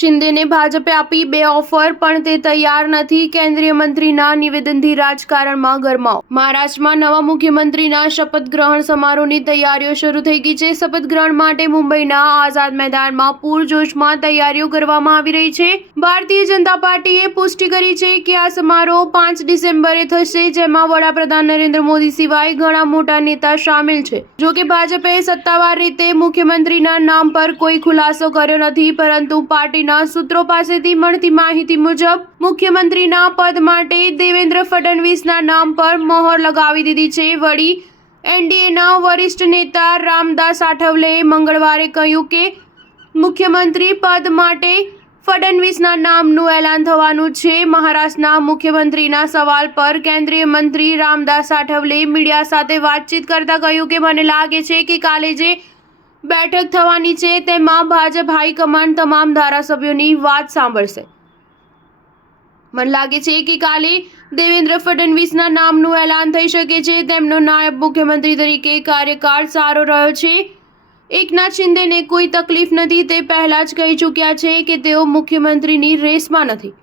શિંદેને ભાજપે આપી 2 ઓફર પણ તે તૈયાર નથી. કેન્દ્રીય મંત્રીના નિવેદનથી રાજકારણમાં ગરમાવો. મહારાષ્ટ્રમાં નવા મુખ્યમંત્રીના શપથ ગ્રહણ સમારોહની તૈયારીઓ શરૂ થઈ ગઈ છે. શપથ ગ્રહણ માટે મુંબઈના આઝાદ મેદાનમાં પૂરજોશમાં તૈયારીઓ કરવામાં આવી રહી છે. ભારતીય જનતા પાર્ટીએ પુષ્ટિ કરી છે કે આ સમારોહ 5 ડિસેમ્બરે થશે, જેમાં વડાપ્રધાન નરેન્દ્ર મોદી સિવાય ઘણા મોટા નેતા સામેલ છે. જોકે ભાજપે સત્તાવાર રીતે મુખ્યમંત્રીના નામ પર કોઈ ખુલાસો કર્યો નથી, પરંતુ પાર્ટીના સૂત્રો પાસેથી મળતી માહિતી મુજબ મુખ્યમંત્રીના પદ માટે દેવેન્દ્ર ફડણવીસના નામ પર મહોર લગાવી દીધી છે. વળી એનડીએના વરિષ્ઠ નેતા રામદાસ આઠવલેએ મંગળવારે કહ્યું કે મુખ્યમંત્રી પદ માટે ફડણવીસના નામનું એલાન થવાનું છે. મહારાષ્ટ્રના મુખ્યમંત્રીના સવાલ પર કેન્દ્રીય મંત્રી રામદાસ આઠવલેએ મીડિયા સાથે વાતચીત કરતા કહ્યું કે મને લાગે છે કે કાલે જે બેઠક થવાની છે તેમાં ભાજપ હાઈકમાન્ડ તમામ ધારાસભ્યોની વાત સાંભળશે. મને લાગે છે કે કાલે દેવેન્દ્ર ફડણવીસના નામનું એલાન થઈ શકે છે. તેમનો નાયબ મુખ્યમંત્રી તરીકે કાર્યકાળ સારો રહ્યો છે. એકનાથ શિંદેને કોઈ તકલીફ નથી. તે પહેલા જ કહી ચૂક્યા છે કે તેઓ મુખ્યમંત્રીની રેસમાં નથી.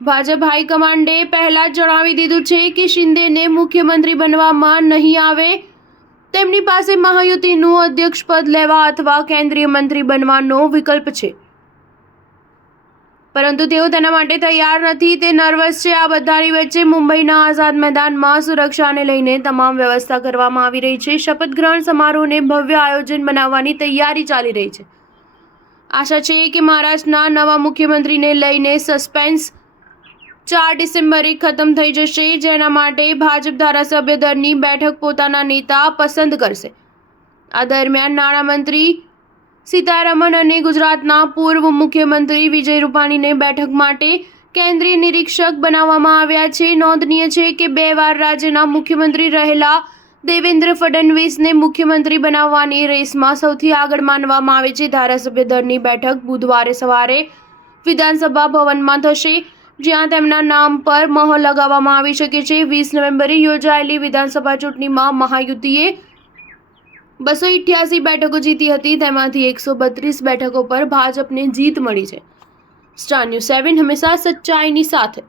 ભાજપ હાઈકમાન્ડે પહેલા જ જણાવી દીધું છે કે શિંદેને મુખ્યમંત્રી બનવામાં નહીં આવે. તેમની પાસે મહાયુતિનું અધ્યક્ષપદ લેવા અથવા કેન્દ્રીય મંત્રી બનવાનો વિકલ્પ છે, પરંતુ તેઓ તેના માટે તૈયાર નથી. તે નર્વસ છે. આ બધાની વચ્ચે મુંબઈના આઝાદ મેદાનમાં સુરક્ષાને લઈને તમામ વ્યવસ્થા કરવામાં આવી રહી છે. શપથ ગ્રહણ સમારોહને ભવ્ય આયોજન બનાવવાની તૈયારી ચાલી રહી છે. આશા છે કે મહારાષ્ટ્રના નવા મુખ્યમંત્રીને લઈને સસ્પેન્સ 4 ડિસેમ્બરે ખતમ થઈ જશે, જેના માટે ભાજપ ધારાસભ્ય દળની બેઠક પોતાના નેતા પસંદ કરશે. આ દરમિયાન નાણામંત્રી સીતારમણ અને ગુજરાતના પૂર્વ મુખ્યમંત્રી વિજય રૂપાણીને બેઠક માટે કેન્દ્રીય નિરીક્ષક બનાવવામાં આવ્યા છે. નોંધનીય છે કે 2 વાર રાજ્યના મુખ્યમંત્રી રહેલા દેવેન્દ્ર ફડણવીસને મુખ્યમંત્રી બનાવવાની રેસમાં સૌથી આગળ માનવામાં આવે છે. ધારાસભ્ય દળની બેઠક બુધવારે સવારે વિધાનસભા ભવનમાં થશે, જ્યાં તેમના નામ પર મહોર લગાવવામાં આવી શકે છે. 20 નવેમ્બરે યોજાયેલી વિધાનસભા ચૂંટણીમાં મહાયુતિએ 288 બેઠકો જીતી હતી. તેમાંથી 132 બેઠકો પર ભાજપને જીત મળી છે. સ્ટાર ન્યૂઝ 7 હંમેશા સચ્ચાઈની સાથે.